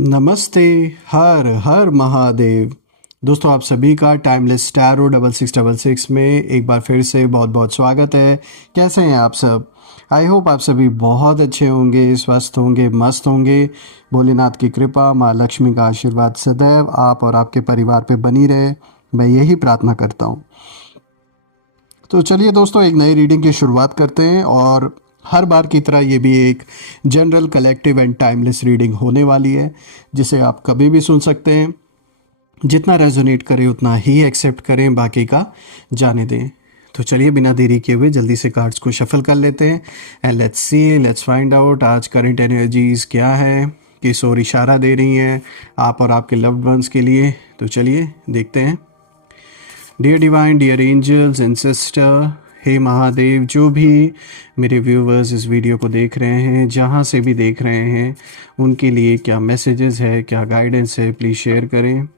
नमस्ते। हर हर महादेव। दोस्तों आप सभी का टाइमलेस टैरो 6666 में एक बार फिर से बहुत बहुत स्वागत है। कैसे हैं आप सब? आई होप आप सभी बहुत अच्छे होंगे, स्वस्थ होंगे, मस्त होंगे। भोलेनाथ की कृपा, माँ लक्ष्मी का आशीर्वाद सदैव आप और आपके परिवार पे बनी रहे, मैं यही प्रार्थना करता हूँ। तो चलिए दोस्तों, एक नई रीडिंग की शुरुआत करते हैं और हर बार की तरह ये भी एक general collective and timeless reading होने वाली है, जिसे आप कभी भी सुन सकते हैं। जितना रेजोनेट करे उतना ही एक्सेप्ट करें, बाकी का जाने दें। तो चलिए बिना देरी किए हुए जल्दी से कार्ड्स को शफल कर लेते हैं एंड लेट्स फाइंड आउट आज करंट एनर्जीज क्या है, किस ओर इशारा दे रही हैं आप और आपके लव्ड वंस के लिए। तो चलिए देखते हैं। Dear divine, dear angels and sister, हे महादेव, जो भी मेरे व्यूवर्स इस वीडियो को देख रहे हैं, जहाँ से भी देख रहे हैं, उनके लिए क्या मैसेजेस है, क्या गाइडेंस है, प्लीज़ शेयर करें।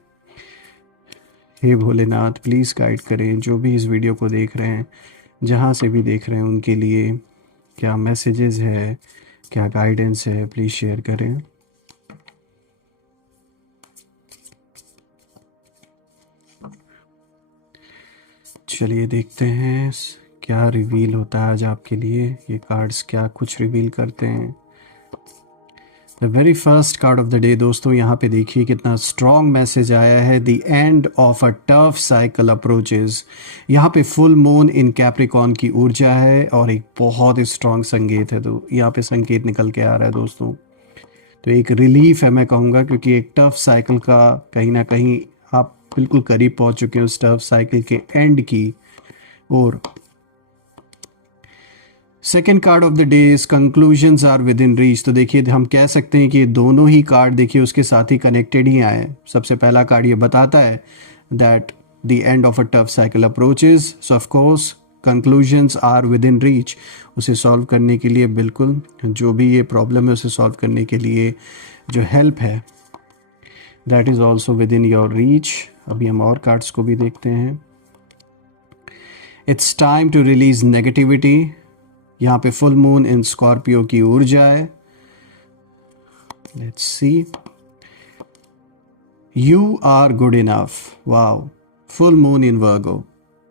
हे भोलेनाथ, प्लीज़ गाइड करें जो भी इस वीडियो को देख रहे हैं, जहाँ से भी देख रहे हैं, उनके लिए क्या मैसेजेस है, क्या गाइडेंस है, प्लीज़ शेयर करें। चलिए देखते हैं क्या रिवील होता है आज आपके लिए। ये कार्ड्स क्या कुछ रिवील करते हैं। The very first card of the day दोस्तों, यहाँ पे देखिए कितना स्ट्रॉन्ग मैसेज आया है। The end of a tough cycle approaches. यहाँ पे फुल मून इन कैप्रिकॉर्न की ऊर्जा है और एक बहुत ही स्ट्रॉन्ग संकेत है। तो यहाँ पे संकेत निकल के आ रहा है दोस्तों। तो एक रिलीफ है मैं कहूँगा, क्योंकि एक टफ साइकिल का कहीं ना कहीं आप बिल्कुल करीब पहुँच चुके हैं उस टफ साइकिल के एंड की। और second card of the day is conclusions are within reach. तो देखिए हम कह सकते हैं कि ये दोनों ही कार्ड देखिए उसके साथ ही कनेक्टेड ही आए। सबसे पहला कार्ड ये बताता है that the end of a tough cycle approaches, so of course conclusions are within reach. उसे सॉल्व करने के लिए, बिल्कुल जो भी ये प्रॉब्लम है उसे सॉल्व करने के लिए जो हेल्प है that is also within your reach. अभी हम और कार्ड्स को भी देखते हैं। It's time to release negativity. यहाँ पे फुल मून इन स्कॉर्पियो की ऊर्जा है। Let's see, you are good enough. Wow, full moon in Virgo.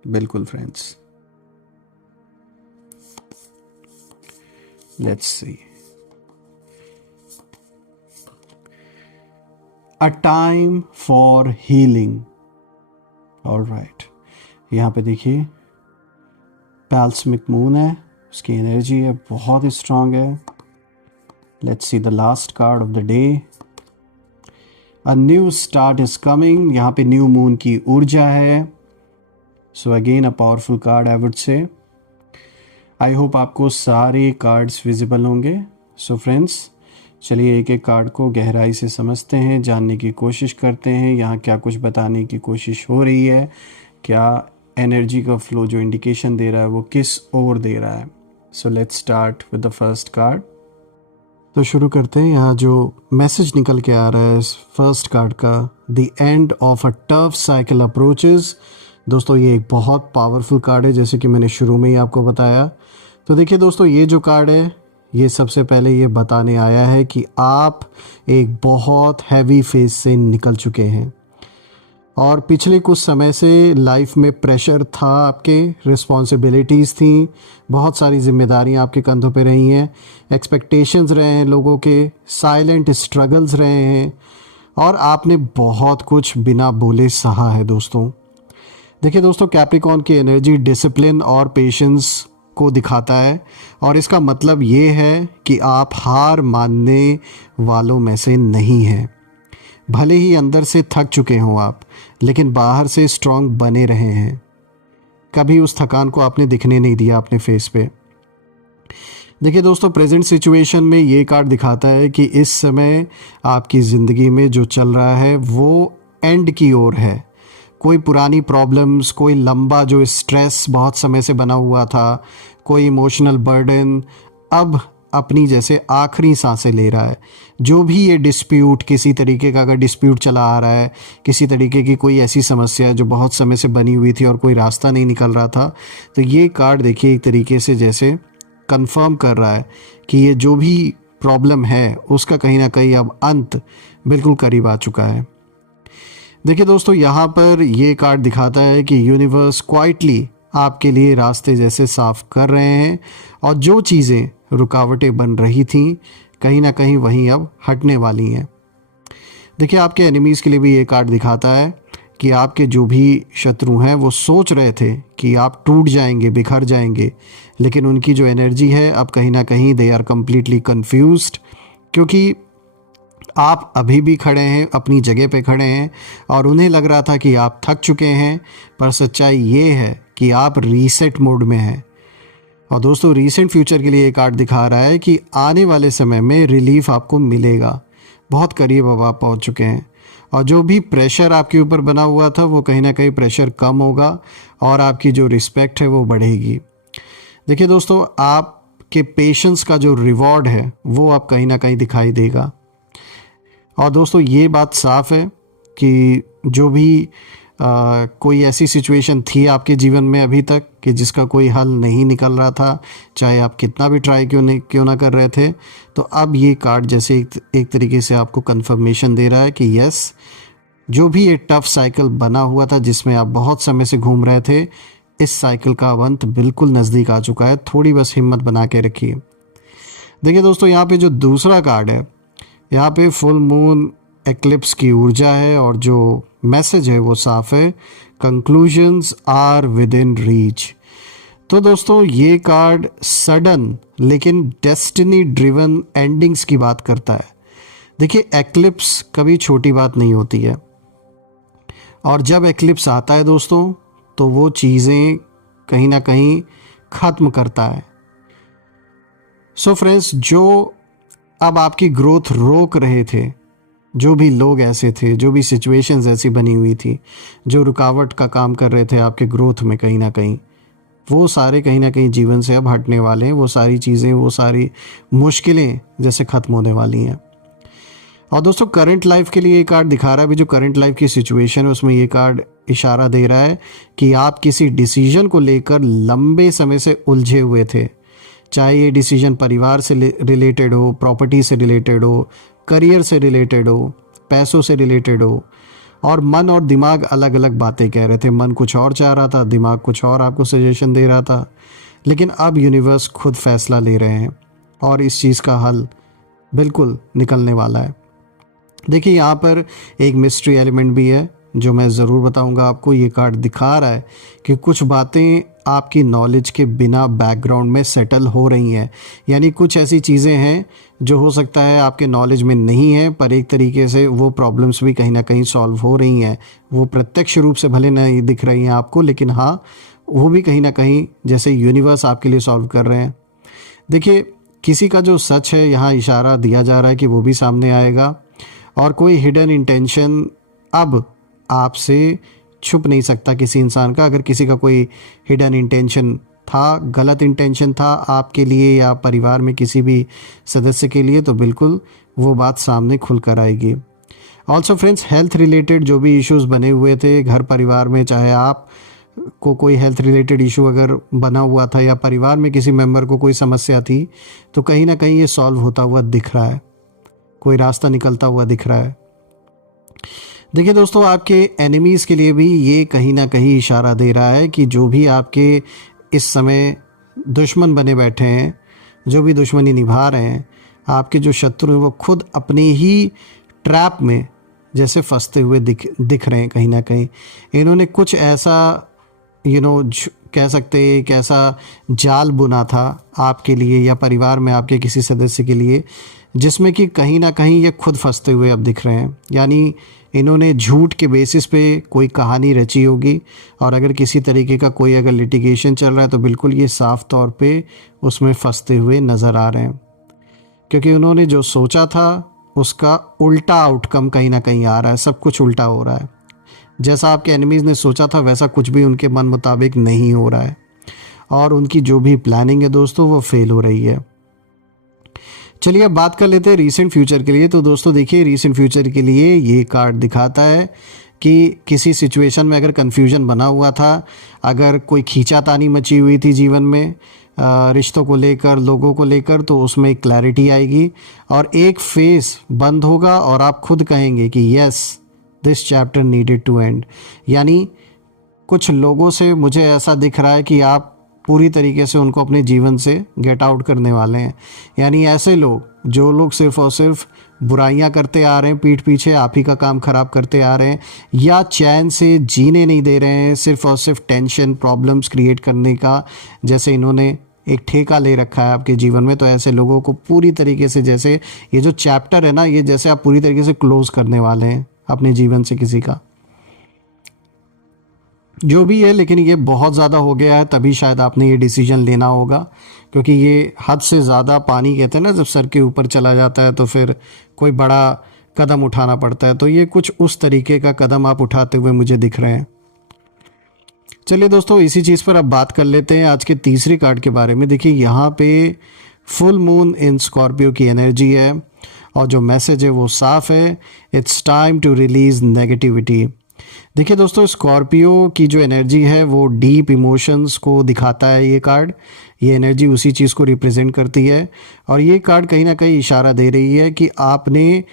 बिल्कुल friends, let's see, a time for healing. Alright, यहाँ पे देखिए पैल्समिक मून है, उसकी एनर्जी है बहुत ही स्ट्रांग है। Let's see the last card of the day, a new start is coming. यहाँ पे न्यू मून की ऊर्जा है। So again a powerful card I would say. I hope आपको सारे कार्ड्स विजिबल होंगे। सो फ्रेंड्स, चलिए एक एक कार्ड को गहराई से समझते हैं, जानने की कोशिश करते हैं यहाँ क्या कुछ बताने की कोशिश हो रही है, क्या एनर्जी का फ्लो जो इंडिकेशन दे रहा है वो किस ओर दे रहा है। So let's start with the first card. तो शुरू करते हैं। यहाँ जो मैसेज निकल के आ रहा है इस फर्स्ट कार्ड का, the end of a tough cycle approaches. दोस्तों ये एक बहुत पावरफुल कार्ड है, जैसे कि मैंने शुरू में ही आपको बताया। तो देखिए दोस्तों, ये जो कार्ड है ये सबसे पहले ये बताने आया है कि आप एक बहुत हैवी फेज से निकल चुके हैं और पिछले कुछ समय से लाइफ में प्रेशर था, आपके रिस्पॉन्सिबिलिटीज़ थी, बहुत सारी जिम्मेदारियां आपके कंधों पे रही हैं, एक्सपेक्टेशंस रहे हैं लोगों के, साइलेंट स्ट्रगल्स रहे हैं और आपने बहुत कुछ बिना बोले सहा है दोस्तों। देखिए दोस्तों, कैप्रिकॉर्न की एनर्जी डिसिप्लिन और पेशेंस को दिखाता है और इसका मतलब ये है कि आप हार मानने वालों में से नहीं हैं। भले ही अंदर से थक चुके हों आप, लेकिन बाहर से स्ट्रांग बने रहे हैं। कभी उस थकान को आपने दिखने नहीं दिया अपने फेस पे। देखिए दोस्तों, प्रेजेंट सिचुएशन में ये कार्ड दिखाता है कि इस समय आपकी ज़िंदगी में जो चल रहा है वो एंड की ओर है। कोई पुरानी प्रॉब्लम्स, कोई लंबा जो स्ट्रेस बहुत समय से बना हुआ था, कोई इमोशनल बर्डन अब अपनी जैसे आखिरी सांसें ले रहा है। जो भी ये डिस्प्यूट, किसी तरीके का अगर डिस्प्यूट चला आ रहा है, किसी तरीके की कोई ऐसी समस्या है जो बहुत समय से बनी हुई थी और कोई रास्ता नहीं निकल रहा था, तो ये कार्ड देखिए एक तरीके से जैसे कंफर्म कर रहा है कि ये जो भी प्रॉब्लम है उसका कहीं ना कहीं अब अंत बिल्कुल करीब आ चुका है। देखिए दोस्तों, यहाँ पर ये कार्ड दिखाता है कि यूनिवर्स क्वाइटली आपके लिए रास्ते जैसे साफ कर रहे हैं और जो चीज़ें रुकावटें बन रही थीं कहीं ना कहीं वहीं अब हटने वाली हैं। देखिए, आपके एनिमीज़ के लिए भी ये कार्ड दिखाता है कि आपके जो भी शत्रु हैं वो सोच रहे थे कि आप टूट जाएंगे, बिखर जाएंगे, लेकिन उनकी जो एनर्जी है अब कहीं ना कहीं दे आर कम्प्लीटली कन्फ्यूज्ड, क्योंकि आप अभी भी खड़े हैं, अपनी जगह पे खड़े हैं और उन्हें लग रहा था कि आप थक चुके हैं, पर सच्चाई ये है कि आप रीसेट मोड में हैं। और दोस्तों, रीसेंट फ्यूचर के लिए ये कार्ड दिखा रहा है कि आने वाले समय में रिलीफ आपको मिलेगा, बहुत करीब अब आप पहुंच चुके हैं और जो भी प्रेशर आपके ऊपर बना हुआ था वो कहीं ना कहीं प्रेशर कम होगा और आपकी जो रिस्पेक्ट है वो बढ़ेगी। देखिए दोस्तों, आपके पेशेंस का जो रिवॉर्ड है वो आप कहीं ना कहीं दिखाई देगा। और दोस्तों, ये बात साफ है कि जो भी कोई ऐसी सिचुएशन थी आपके जीवन में अभी तक कि जिसका कोई हल नहीं निकल रहा था, चाहे आप कितना भी ट्राई क्यों ना कर रहे थे, तो अब ये कार्ड जैसे एक तरीके से आपको कंफर्मेशन दे रहा है कि यस, जो भी ये टफ साइकिल बना हुआ था जिसमें आप बहुत समय से घूम रहे थे, इस साइकिल का अंत बिल्कुल नज़दीक आ चुका है। थोड़ी बस हिम्मत बना के रखिए। देखिए दोस्तों, यहाँ पे जो दूसरा कार्ड है, यहाँ पे फुल मून एक्लिप्स की ऊर्जा है और जो मैसेज है वो साफ है, conclusions are within reach. तो दोस्तों, ये कार्ड सडन लेकिन डेस्टिनी ड्रिवन एंडिंग्स की बात करता है। देखिए, एक्लिप्स कभी छोटी बात नहीं होती है और जब एक्लिप्स आता है दोस्तों तो वो चीज़ें कहीं ना कहीं ख़त्म करता है। सो फ्रेंड्स, जो अब आपकी ग्रोथ रोक रहे थे, जो भी लोग ऐसे थे, जो भी सिचुएशंस ऐसी बनी हुई थी जो रुकावट का काम कर रहे थे आपके ग्रोथ में, कहीं ना कहीं वो सारे कहीं ना कहीं जीवन से अब हटने वाले हैं। वो सारी चीज़ें, वो सारी मुश्किलें जैसे ख़त्म होने वाली हैं। और दोस्तों, करंट लाइफ के लिए ये कार्ड दिखा रहा है, भी जो करंट लाइफ की सिचुएशन है उसमें ये कार्ड इशारा दे रहा है कि आप किसी डिसीजन को लेकर लंबे समय से उलझे हुए थे, चाहे ये डिसीजन परिवार से रिलेटेड हो, प्रॉपर्टी से रिलेटेड हो, करियर से रिलेटेड हो, पैसों से रिलेटेड हो, और मन और दिमाग अलग अलग बातें कह रहे थे। मन कुछ और चाह रहा था, दिमाग कुछ और आपको सजेशन दे रहा था, लेकिन अब यूनिवर्स खुद फैसला ले रहे हैं और इस चीज़ का हल बिल्कुल निकलने वाला है। देखिए, यहाँ पर एक मिस्ट्री एलिमेंट भी है जो मैं ज़रूर बताऊंगा आपको। ये कार्ड दिखा रहा है कि कुछ बातें आपकी नॉलेज के बिना बैकग्राउंड में सेटल हो रही हैं, यानी कुछ ऐसी चीज़ें हैं जो हो सकता है आपके नॉलेज में नहीं है, पर एक तरीके से वो प्रॉब्लम्स भी कहीं ना कहीं सॉल्व हो रही हैं। वो प्रत्यक्ष रूप से भले नहीं दिख रही हैं आपको, लेकिन हाँ, वो भी कहीं ना कहीं जैसे यूनिवर्स आपके लिए सॉल्व कर रहे हैं। देखिए, किसी का जो सच है, यहाँ इशारा दिया जा रहा है कि वो भी सामने आएगा और कोई हिडन इंटेंशन अब आपसे छुप नहीं सकता किसी इंसान का। अगर किसी का कोई हिडन इंटेंशन था, गलत इंटेंशन था आपके लिए या परिवार में किसी भी सदस्य के लिए, तो बिल्कुल वो बात सामने खुल कर आएगी। ऑल्सो फ्रेंड्स, हेल्थ रिलेटेड जो भी इश्यूज बने हुए थे घर परिवार में, चाहे आप को कोई हेल्थ रिलेटेड इशू अगर बना हुआ था या परिवार में किसी मेंबर को कोई समस्या थी, तो कहीं ना कहीं ये सॉल्व होता हुआ दिख रहा है, कोई रास्ता निकलता हुआ दिख रहा है। देखिए दोस्तों, आपके एनिमीज़ के लिए भी ये कहीं ना कहीं इशारा दे रहा है कि जो भी आपके इस समय दुश्मन बने बैठे हैं, जो भी दुश्मनी निभा रहे हैं, आपके जो शत्रु हैं, वो खुद अपने ही ट्रैप में जैसे फंसते हुए दिख रहे हैं। कहीं ना कहीं इन्होंने कुछ ऐसा कह सकते हैं एक ऐसा जाल बुना था आपके लिए या परिवार में आपके किसी सदस्य के लिए, जिसमें कि कहीं ना कहीं ये खुद फंसते हुए अब दिख रहे हैं। यानी इन्होंने झूठ के बेसिस पे कोई कहानी रची होगी और अगर किसी तरीके का कोई अगर लिटिगेशन चल रहा है तो बिल्कुल ये साफ तौर पे उसमें फंसते हुए नज़र आ रहे हैं, क्योंकि उन्होंने जो सोचा था उसका उल्टा आउटकम कहीं ना कहीं आ रहा है। सब कुछ उल्टा हो रहा है, जैसा आपके एनिमीज़ ने सोचा था वैसा कुछ भी उनके मन मुताबिक नहीं हो रहा है और उनकी जो भी प्लानिंग है दोस्तों वो फेल हो रही है। चलिए अब बात कर लेते हैं रीसेंट फ्यूचर के लिए। तो दोस्तों देखिए, रीसेंट फ्यूचर के लिए ये कार्ड दिखाता है कि किसी सिचुएशन में अगर कन्फ्यूजन बना हुआ था, अगर कोई खींचातानी मची हुई थी जीवन में, रिश्तों को लेकर, लोगों को लेकर, तो उसमें एक क्लैरिटी आएगी और एक फेस बंद होगा और आप खुद कहेंगे कि yes this chapter needed to end. यानी कुछ लोगों से मुझे ऐसा दिख रहा है कि आप पूरी तरीके से उनको अपने जीवन से गेट आउट करने वाले हैं। यानी ऐसे लोग, जो लोग सिर्फ और सिर्फ बुराइयां करते आ रहे हैं पीठ पीछे, आप ही का काम खराब करते आ रहे हैं, या चैन से जीने नहीं दे रहे हैं, सिर्फ और सिर्फ टेंशन, प्रॉब्लम्स क्रिएट करने का जैसे इन्होंने एक ठेका ले रखा है आपके जीवन में, तो ऐसे लोगों को पूरी तरीके से, जैसे ये जो चैप्टर है ना, ये जैसे आप पूरी तरीके से क्लोज करने वाले हैं अपने जीवन से किसी का, जो भी है। लेकिन ये बहुत ज़्यादा हो गया है, तभी शायद आपने ये डिसीजन लेना होगा, क्योंकि ये हद से ज़्यादा पानी, कहते हैं ना, जब सर के ऊपर चला जाता है तो फिर कोई बड़ा कदम उठाना पड़ता है। तो ये कुछ उस तरीके का कदम आप उठाते हुए मुझे दिख रहे हैं। चलिए दोस्तों, इसी चीज़ पर अब बात कर लेते हैं आज के तीसरी कार्ड के बारे में। देखिए, यहाँ पे फुल मून इन स्कॉर्पियो की एनर्जी है और जो मैसेज है वो साफ है, it's time to release negativity. देखिए दोस्तों, स्कॉर्पियो की जो एनर्जी है वो डीप इमोशंस को दिखाता है। ये कार्ड, ये एनर्जी उसी चीज़ को रिप्रेजेंट करती है और ये कार्ड कहीं ना कहीं इशारा दे रही है कि आपने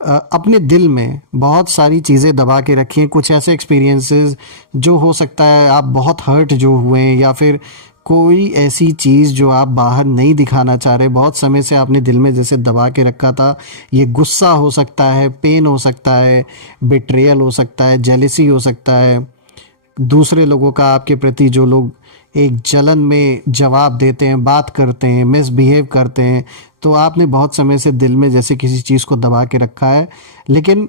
अपने दिल में बहुत सारी चीज़ें दबा के रखी हैं, कुछ ऐसे एक्सपीरियंसेस जो हो सकता है आप बहुत हर्ट जो हुए हैं, या फिर कोई ऐसी चीज़ जो आप बाहर नहीं दिखाना चाह रहे, बहुत समय से आपने दिल में जैसे दबा के रखा था। ये गुस्सा हो सकता है, पेन हो सकता है, बिट्रेयल हो सकता है, जेलिसी हो सकता है, दूसरे लोगों का आपके प्रति, जो लोग एक जलन में जवाब देते हैं, बात करते हैं, मिसबिहेव करते हैं, तो आपने बहुत समय से दिल में जैसे किसी चीज़ को दबा के रखा है। लेकिन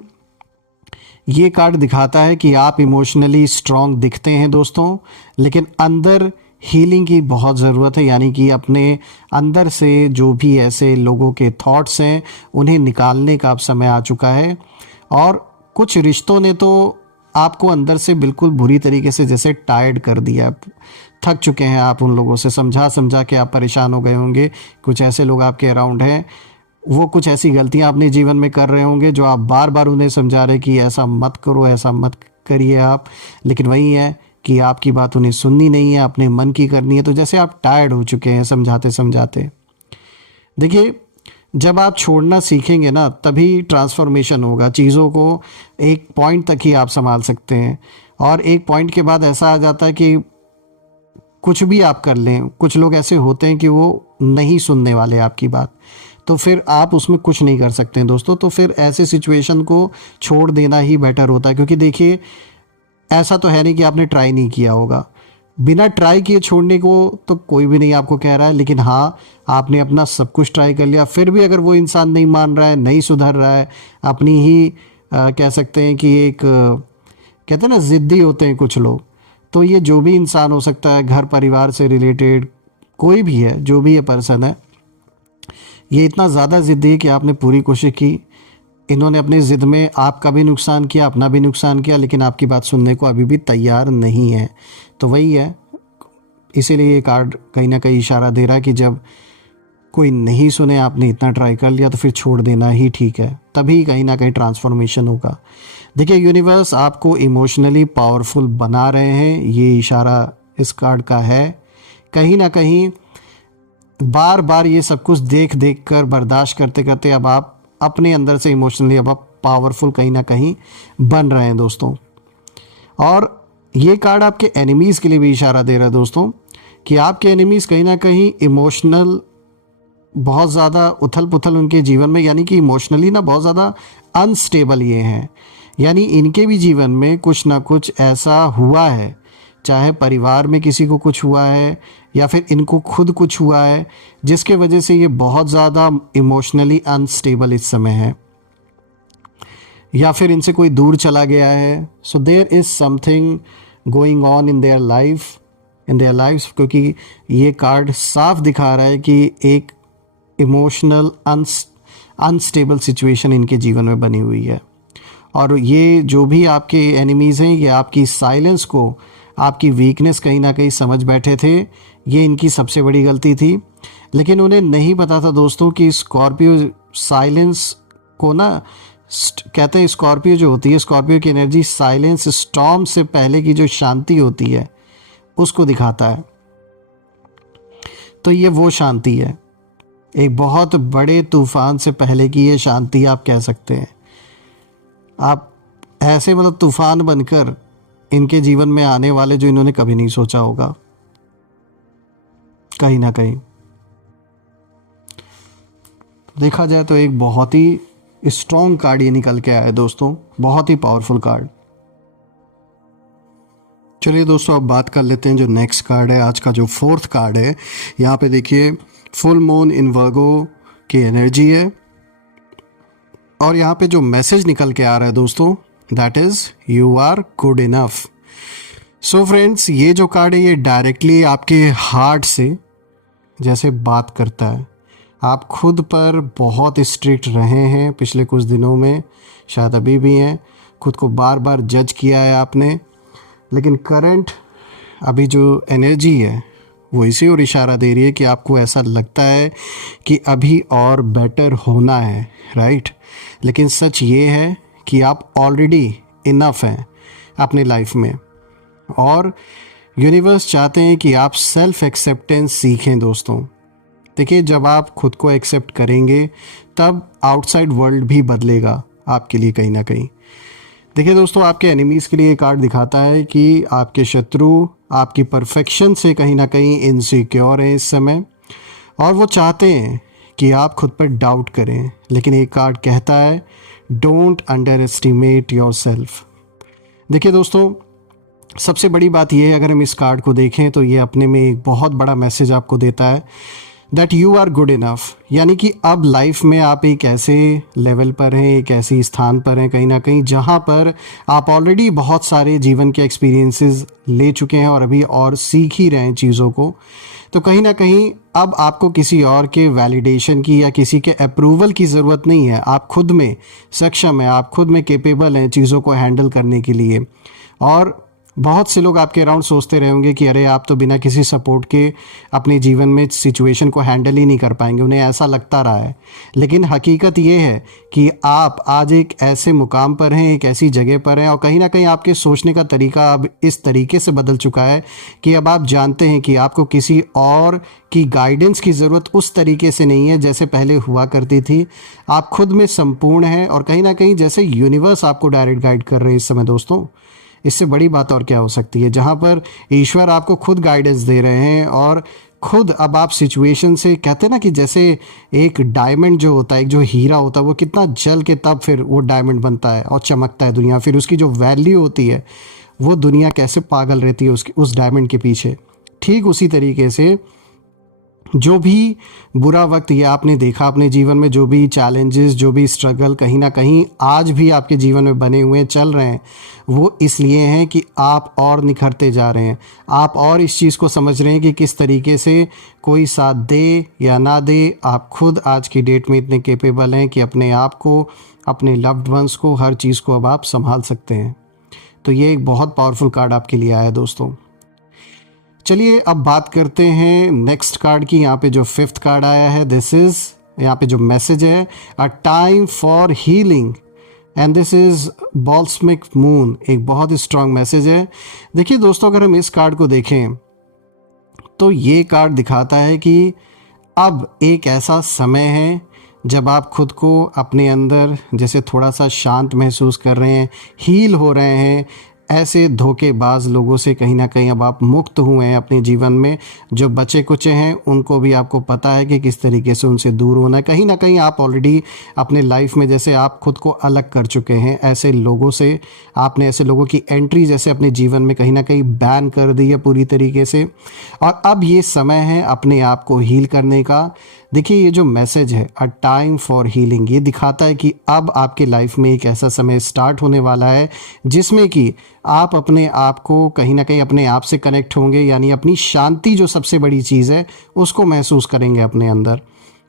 ये कार्ड दिखाता है कि आप इमोशनली स्ट्रांग दिखते हैं दोस्तों, लेकिन अंदर हीलिंग की बहुत ज़रूरत है। यानी कि अपने अंदर से जो भी ऐसे लोगों के थॉट्स हैं उन्हें निकालने का अब समय आ चुका है। और कुछ रिश्तों ने तो आपको अंदर से बिल्कुल बुरी तरीके से जैसे टायर्ड कर दिया, थक चुके हैं आप उन लोगों से, समझा समझा के आप परेशान हो गए होंगे। कुछ ऐसे लोग आपके अराउंड हैं, वो कुछ ऐसी गलतियां अपने जीवन में कर रहे होंगे जो आप बार बार उन्हें समझा रहे कि ऐसा मत करो, ऐसा मत करिए आप, लेकिन वही है कि आपकी बात उन्हें सुननी नहीं है, अपने मन की करनी है। तो जैसे आप टायर्ड हो चुके हैं समझाते समझाते। देखिए, जब आप छोड़ना सीखेंगे ना, तभी ट्रांसफॉर्मेशन होगा। चीज़ों को एक पॉइंट तक ही आप संभाल सकते हैं और एक पॉइंट के बाद ऐसा आ जाता है कि कुछ भी आप कर लें, कुछ लोग ऐसे होते हैं कि वो नहीं सुनने वाले आपकी बात, तो फिर आप उसमें कुछ नहीं कर सकते हैं दोस्तों। तो फिर ऐसे सिचुएशन को छोड़ देना ही बेटर होता है, क्योंकि देखिए, ऐसा तो है नहीं कि आपने ट्राई नहीं किया होगा। बिना ट्राई किए छोड़ने को तो कोई भी नहीं आपको कह रहा है, लेकिन हाँ, आपने अपना सब कुछ ट्राई कर लिया, फिर भी अगर वो इंसान नहीं मान रहा है, नहीं सुधर रहा है, अपनी ही कह सकते हैं कि एक कहते हैं ना, ज़िद्दी होते हैं कुछ लोग, तो ये जो भी इंसान हो सकता है, घर परिवार से रिलेटेड कोई भी है, जो भी ये पर्सन है, ये इतना ज़्यादा ज़िद्दी है कि आपने पूरी कोशिश की, इन्होंने अपनी ज़िद में आपका भी नुकसान किया, अपना भी नुकसान किया, लेकिन आपकी बात सुनने को अभी भी तैयार नहीं है। तो वही है, इसीलिए ये कार्ड कहीं ना कहीं इशारा दे रहा है कि जब कोई नहीं सुने, आपने इतना ट्राई कर लिया, तो फिर छोड़ देना ही ठीक है, तभी कहीं ना कहीं ट्रांसफॉर्मेशन होगा। देखिए, यूनिवर्स आपको इमोशनली पावरफुल बना रहे हैं, ये इशारा इस कार्ड का है। कहीं ना कहीं बार बार ये सब कुछ देख देख कर, बर्दाश्त करते करते अब आप अपने अंदर से इमोशनली अब आप पावरफुल कहीं ना कहीं बन रहे हैं दोस्तों। और ये कार्ड आपके एनिमीज़ के लिए भी इशारा दे रहा है दोस्तों, कि आपके एनिमीज़ कहीं ना कहीं इमोशनल, बहुत ज़्यादा उथल पुथल उनके जीवन में, यानी कि इमोशनली ना बहुत ज़्यादा अनस्टेबल ये हैं। यानी इनके भी जीवन में कुछ ना कुछ ऐसा हुआ है, चाहे परिवार में किसी को कुछ हुआ है या फिर इनको खुद कुछ हुआ है, जिसके वजह से ये बहुत ज़्यादा इमोशनली अनस्टेबल इस समय है, या फिर इनसे कोई दूर चला गया है। So there is something going on in their life, क्योंकि ये कार्ड साफ दिखा रहा है कि एक इमोशनल अनस्टेबल सिचुएशन इनके जीवन में बनी हुई है। और ये जो भी आपके एनिमीज़ हैं, ये आपकी साइलेंस को, आपकी वीकनेस कहीं ना कहीं समझ बैठे थे। ये इनकी सबसे बड़ी गलती थी, लेकिन उन्हें नहीं पता था दोस्तों कि स्कॉर्पियो साइलेंस को ना, कहते हैं स्कॉर्पियो जो होती है, स्कॉर्पियो की एनर्जी साइलेंस, स्टॉर्म से पहले की जो शांति होती है उसको दिखाता है। तो ये वो शांति है, एक बहुत बड़े तूफान से पहले की ये शांति आप कह सकते हैं। आप ऐसे मतलब तूफान बनकर इनके जीवन में आने वाले जो इन्होंने कभी नहीं सोचा होगा, कहीं ना कहीं देखा जाए तो एक बहुत ही स्ट्रॉन्ग कार्ड ये निकल के आया है दोस्तों, बहुत ही पावरफुल कार्ड। चलिए दोस्तों, अब बात कर लेते हैं जो नेक्स्ट कार्ड है, आज का जो फोर्थ कार्ड है। यहाँ पे देखिए फुल मून इन वर्गो की एनर्जी है, और यहाँ पे जो मैसेज निकल के आ रहा है दोस्तों, that is you are good enough. So friends, ये जो कार्ड है ये डायरेक्टली आपके हार्ट से जैसे बात करता है। आप खुद पर बहुत स्ट्रिक्ट रहे हैं पिछले कुछ दिनों में, शायद अभी भी हैं, खुद को बार बार जज किया है आपने, लेकिन करंट अभी जो एनर्जी है वो इसी ओर इशारा दे रही है कि आपको ऐसा लगता है कि अभी और बेटर होना है, राइट। लेकिन सच ये है कि आप ऑलरेडी इनफ हैं अपनी लाइफ में, और यूनिवर्स चाहते हैं कि आप सेल्फ एक्सेप्टेंस सीखें दोस्तों। देखिए, जब आप खुद को एक्सेप्ट करेंगे तब आउटसाइड वर्ल्ड भी बदलेगा आपके लिए कहीं ना कहीं। देखिए दोस्तों, आपके एनिमीज़ के लिए ये कार्ड दिखाता है कि आपके शत्रु आपकी परफेक्शन से कहीं ना कहीं इनसिक्योर हैं इस समय, और वो चाहते हैं कि आप खुद पर डाउट करें। लेकिन ये कार्ड कहता है don't under estimate your self. देखिए दोस्तों, सबसे बड़ी बात यह है, अगर हम इस कार्ड को देखें तो ये अपने में एक बहुत बड़ा मैसेज आपको देता है that you are good enough. यानी कि अब लाइफ में आप एक ऐसे लेवल पर हैं, एक ऐसी स्थान पर हैं कहीं ना कहीं जहाँ पर आप ऑलरेडी बहुत सारे जीवन के एक्सपीरियंसेस ले चुके हैं और अभी और सीख ही रहे हैं चीज़ों को। तो कहीं ना कहीं अब आपको किसी और के वैलिडेशन की या किसी के अप्रूवल की ज़रूरत नहीं है। आप खुद में सक्षम हैं, आप खुद में कैपेबल हैं चीज़ों को हैंडल करने के लिए। और बहुत से लोग आपके अराउंड सोचते रहे होंगे कि अरे आप तो बिना किसी सपोर्ट के अपने जीवन में सिचुएशन को हैंडल ही नहीं कर पाएंगे, उन्हें ऐसा लगता रहा है। लेकिन हकीकत ये है कि आप आज एक ऐसे मुकाम पर हैं, एक ऐसी जगह पर हैं, और कहीं ना कहीं आपके सोचने का तरीका अब इस तरीके से बदल चुका है कि अब आप जानते हैं कि आपको किसी और की गाइडेंस की ज़रूरत उस तरीके से नहीं है जैसे पहले हुआ करती थी। आप खुद में संपूर्ण हैं, और कहीं ना कहीं जैसे यूनिवर्स आपको डायरेक्ट गाइड कर रहे हैं इस समय दोस्तों। इससे बड़ी बात और क्या हो सकती है, जहाँ पर ईश्वर आपको खुद गाइडेंस दे रहे हैं, और खुद अब आप सिचुएशन से, कहते हैं ना कि जैसे एक डायमंड जो होता है, एक जो हीरा होता है, वो कितना जल के तब फिर वो डायमंड बनता है और चमकता है दुनिया, फिर उसकी जो वैल्यू होती है वो दुनिया कैसे पागल रहती है उसकी उस डायमंड के पीछे। ठीक उसी तरीके से जो भी बुरा वक्त ये आपने देखा अपने जीवन में, जो भी चैलेंजेस, जो भी स्ट्रगल कहीं ना कहीं आज भी आपके जीवन में बने हुए हैं, चल रहे हैं, वो इसलिए हैं कि आप और निखरते जा रहे हैं। आप और इस चीज़ को समझ रहे हैं कि किस तरीके से कोई साथ दे या ना दे, आप खुद आज की डेट में इतने कैपेबल हैं कि अपने आप को, अपने लव्ड वंस को, हर चीज़ को अब आप संभाल सकते हैं। तो ये एक बहुत पावरफुल कार्ड आपके लिए आया है दोस्तों। चलिए अब बात करते हैं नेक्स्ट कार्ड की। यहाँ पे जो फिफ्थ कार्ड आया है, दिस इज, यहाँ पे जो मैसेज है, a time for healing, and this is balsamic moon. एक बहुत ही स्ट्रांग मैसेज है। देखिए दोस्तों, अगर हम इस कार्ड को देखें तो ये कार्ड दिखाता है कि अब एक ऐसा समय है जब आप खुद को अपने अंदर जैसे थोड़ा सा शांत महसूस कर रहे हैं, हील हो रहे हैं। ऐसे धोखेबाज लोगों से कहीं ना कहीं अब आप मुक्त हुए हैं अपने जीवन में। जो बचे कुचे हैं उनको भी आपको पता है कि किस तरीके से उनसे दूर होना है। कहीं ना कहीं आप ऑलरेडी अपने लाइफ में जैसे आप खुद को अलग कर चुके हैं ऐसे लोगों से। आपने ऐसे लोगों की एंट्री जैसे अपने जीवन में कहीं ना कहीं बैन कर दी है पूरी तरीके से, और अब ये समय है अपने आप को हील करने का। देखिए, ये जो मैसेज है, अ टाइम फॉर हीलिंग, ये दिखाता है कि अब आपके लाइफ में एक ऐसा समय स्टार्ट होने वाला है जिसमें कि आप अपने आप को कहीं ना कहीं अपने आप से कनेक्ट होंगे, यानी अपनी शांति जो सबसे बड़ी चीज़ है उसको महसूस करेंगे अपने अंदर,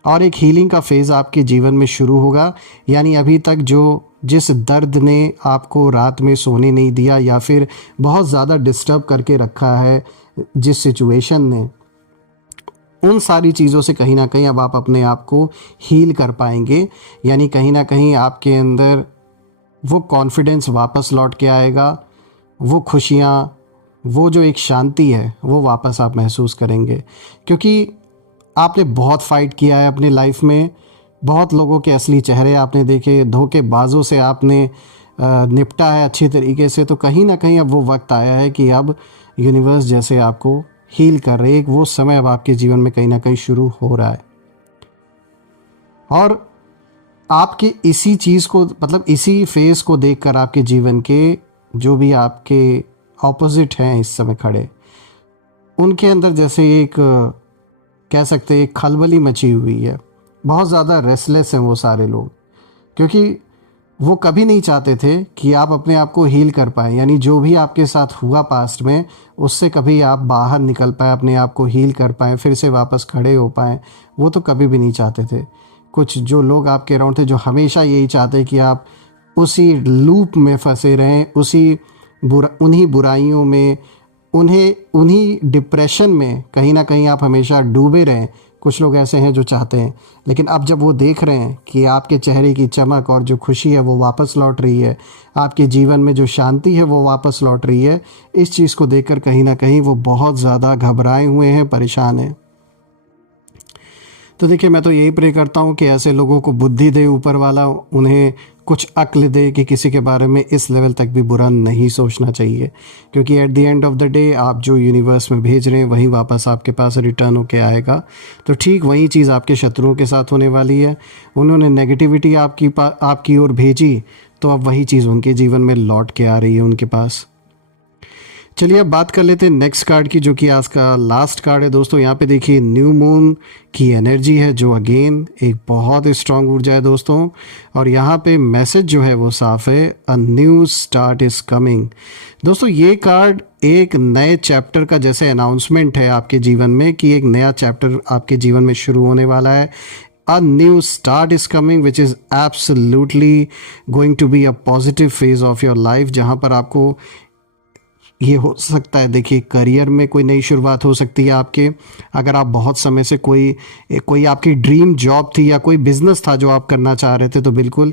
और एक हीलिंग का फेज़ आपके जीवन में शुरू होगा। यानी अभी तक जिस दर्द ने आपको रात में सोने नहीं दिया या फिर बहुत ज़्यादा डिस्टर्ब करके रखा है, जिस सिचुएशन ने, उन सारी चीज़ों से कहीं ना कहीं अब आप अपने आप को हील कर पाएंगे। यानी कहीं ना कहीं आपके अंदर वो कॉन्फिडेंस वापस लौट के आएगा, वो खुशियाँ, वो जो एक शांति है वो वापस आप महसूस करेंगे। क्योंकि आपने बहुत फाइट किया है अपनी लाइफ में, बहुत लोगों के असली चेहरे आपने देखे, धोखेबाजों से आपने निपटा है अच्छी तरीके से। तो कहीं ना कहीं अब वो वक्त आया है कि अब यूनिवर्स जैसे आपको हील कर रहे, एक वो समय अब आपके जीवन में कहीं ना कहीं शुरू हो रहा है। और आपके इसी चीज़ को, मतलब इसी फेज़ को देखकर आपके जीवन के जो भी आपके ऑपोजिट हैं इस समय खड़े, उनके अंदर जैसे एक कह सकते हैं एक खलबली मची हुई है। बहुत ज़्यादा रेस्टलेस हैं वो सारे लोग, क्योंकि वो कभी नहीं चाहते थे कि आप अपने आप को हील कर पाएँ, यानी जो भी आपके साथ हुआ पास्ट में उससे कभी आप बाहर निकल पाएँ, अपने आप को हील कर पाएँ, फिर से वापस खड़े हो पाएँ, वो तो कभी भी नहीं चाहते थे। कुछ जो लोग आपके अराउंड थे जो हमेशा यही चाहते कि आप उसी लूप में फंसे रहें, उन्हीं बुराइयों में, उन्हीं डिप्रेशन में कहीं ना कहीं आप हमेशा डूबे रहें। कुछ लोग ऐसे हैं जो चाहते हैं, लेकिन अब जब वो देख रहे हैं कि आपके चेहरे की चमक और जो खुशी है वो वापस लौट रही है, आपके जीवन में जो शांति है वो वापस लौट रही है, इस चीज़ को देखकर कहीं ना कहीं वो बहुत ज़्यादा घबराए हुए हैं, परेशान हैं। तो देखिए, मैं तो यही प्रे करता हूँ कि ऐसे लोगों को बुद्धि दे ऊपर वाला, उन्हें कुछ अक्ल दे कि किसी के बारे में इस लेवल तक भी बुरा नहीं सोचना चाहिए, क्योंकि at the end of the day आप जो यूनिवर्स में भेज रहे हैं वही वापस आपके पास रिटर्न होके आएगा। तो ठीक वही चीज़ आपके शत्रुओं के साथ होने वाली है। उन्होंने नेगेटिविटी आपकी ओर भेजी, तो अब वही चीज़ उनके जीवन में लौट के आ रही है उनके पास। चलिए अब बात कर लेते हैं नेक्स्ट कार्ड की, जो कि आज का लास्ट कार्ड है दोस्तों। यहाँ पे देखिए न्यू मून की एनर्जी है, जो अगेन एक बहुत स्ट्रांग ऊर्जा है दोस्तों। और यहाँ पे मैसेज जो है वो साफ है, a new start is coming. दोस्तों ये कार्ड एक नए चैप्टर का जैसे अनाउंसमेंट है आपके जीवन में, कि एक नया चैप्टर आपके जीवन में शुरू होने वाला है। A new start is coming, which is absolutely going to be a positive phase of your life, जहाँ पर आपको ये हो सकता है, देखिए करियर में कोई नई शुरुआत हो सकती है आपके। अगर आप बहुत समय से कोई आपकी ड्रीम जॉब थी या कोई बिजनेस था जो आप करना चाह रहे थे, तो बिल्कुल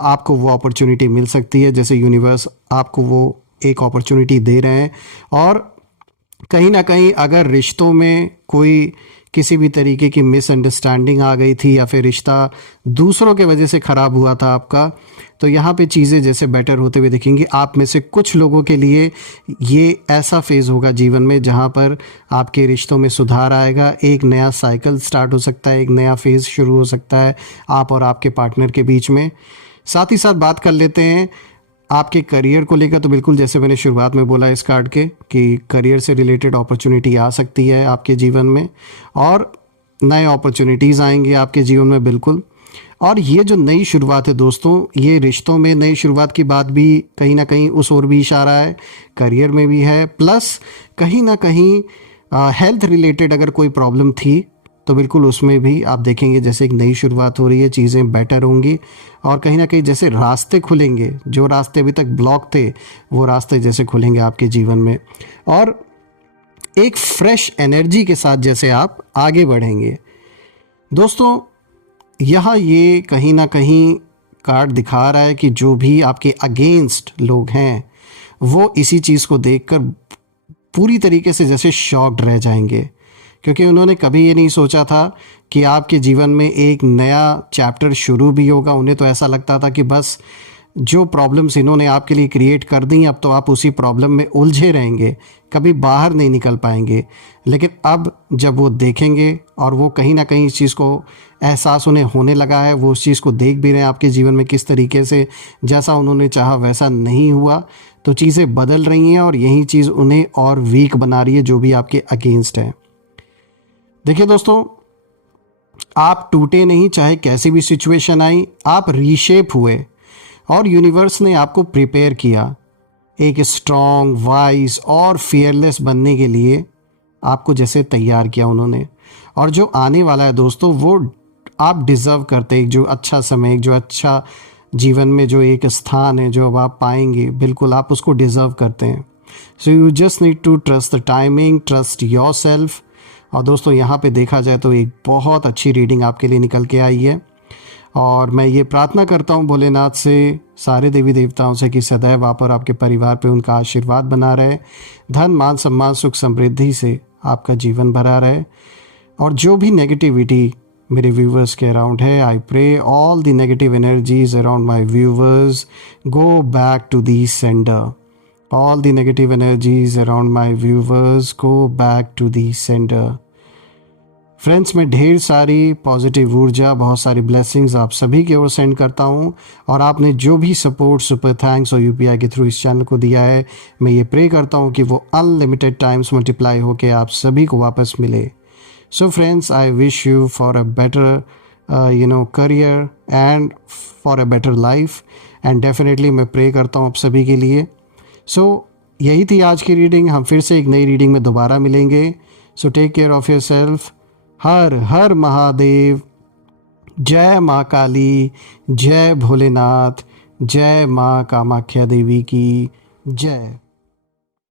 आपको वो अपॉर्चुनिटी मिल सकती है, जैसे यूनिवर्स आपको वो एक अपॉर्चुनिटी दे रहे हैं। और कहीं ना कहीं अगर रिश्तों में कोई किसी भी तरीके की मिसअंडरस्टैंडिंग आ गई थी या फिर रिश्ता दूसरों के वजह से ख़राब हुआ था आपका, तो यहाँ पे चीज़ें जैसे बेटर होते हुए दिखेंगी। आप में से कुछ लोगों के लिए ये ऐसा फेज़ होगा जीवन में जहाँ पर आपके रिश्तों में सुधार आएगा, एक नया साइकिल स्टार्ट हो सकता है, एक नया फेज़ शुरू हो सकता है आप और आपके पार्टनर के बीच में। साथ ही साथ बात कर लेते हैं आपके करियर को लेकर। तो बिल्कुल जैसे मैंने शुरुआत में बोला इस कार्ड के, कि करियर से रिलेटेड अपॉर्चुनिटी आ सकती है आपके जीवन में, और नए अपॉर्चुनिटीज़ आएंगे आपके जीवन में बिल्कुल। और ये जो नई शुरुआत है दोस्तों, ये रिश्तों में नई शुरुआत की बात भी कहीं ना कहीं उस ओर भी इशारा है, करियर में भी है, प्लस कहीं ना कहीं हेल्थ रिलेटेड अगर कोई प्रॉब्लम थी तो बिल्कुल उसमें भी आप देखेंगे जैसे एक नई शुरुआत हो रही है, चीज़ें बेटर होंगी। और कहीं ना कहीं जैसे रास्ते खुलेंगे, जो रास्ते अभी तक ब्लॉक थे वो रास्ते जैसे खुलेंगे आपके जीवन में, और एक फ्रेश एनर्जी के साथ जैसे आप आगे बढ़ेंगे। दोस्तों यहाँ ये कहीं ना कहीं कार्ड दिखा रहा है कि जो भी आपके अगेंस्ट लोग हैं वो इसी चीज़ को देखकर पूरी तरीके से जैसे शॉक्ड रह जाएंगे, क्योंकि उन्होंने कभी ये नहीं सोचा था कि आपके जीवन में एक नया चैप्टर शुरू भी होगा। उन्हें तो ऐसा लगता था कि बस जो प्रॉब्लम्स इन्होंने आपके लिए क्रिएट कर दी, अब तो आप उसी प्रॉब्लम में उलझे रहेंगे, कभी बाहर नहीं निकल पाएंगे। लेकिन अब जब वो देखेंगे और वो कहीं ना कहीं इस चीज़ को एहसास उन्हें होने लगा है, वो उस चीज़ को देख भी रहे हैं आपके जीवन में किस तरीके से जैसा उन्होंने चाहा वैसा नहीं हुआ, तो चीज़ें बदल रही हैं और यही चीज़ उन्हें और वीक बना रही है जो भी आपके अगेंस्ट है। देखिए दोस्तों, आप टूटे नहीं, चाहे कैसी भी सिचुएशन आई, आप रीशेप हुए और यूनिवर्स ने आपको प्रिपेयर किया एक स्ट्रॉन्ग, वाइज और फियरलेस बनने के लिए, आपको जैसे तैयार किया उन्होंने। और जो आने वाला है दोस्तों, वो आप डिज़र्व करते, एक जो अच्छा समय, एक जो अच्छा जीवन में जो एक स्थान है जो अब आप पाएंगे, बिल्कुल आप उसको डिज़र्व करते हैं। So you just need to trust the timing, trust yourself. और दोस्तों यहाँ पे देखा जाए तो एक बहुत अच्छी रीडिंग आपके लिए निकल के आई है, और मैं ये प्रार्थना करता हूँ भोलेनाथ से, सारे देवी देवताओं से, कि सदैव आप और आपके परिवार पे उनका आशीर्वाद बना रहे, धन मान सम्मान सुख समृद्धि से आपका जीवन भरा रहे। और जो भी नेगेटिविटी मेरे व्यूवर्स के अराउंड है, I pray all the negative energies around my viewers go back to the sender. All the negative energies around my viewers go back to the sender. Friends, मैं ढेर सारी पॉजिटिव ऊर्जा, बहुत सारी blessings आप सभी की ओर सेंड करता हूँ. और आपने जो भी सपोर्ट, सुपर थैंक्स और यूपीआई के थ्रू इस चैनल को दिया है, मैं ये प्रे करता हूँ कि वो अनलिमिटेड टाइम्स मल्टीप्लाई होकर आप सभी को वापस मिले. So friends, I wish you for a better career and for a better life. And definitely मैं प्रे करता हूँ आप सभी के लिए. सो यही थी आज की रीडिंग. हम फिर से एक नई रीडिंग में दोबारा मिलेंगे. So take care of yourself. हर हर महादेव. जय माँ काली, जय भोलेनाथ, जय माँ कामाख्या देवी की जय.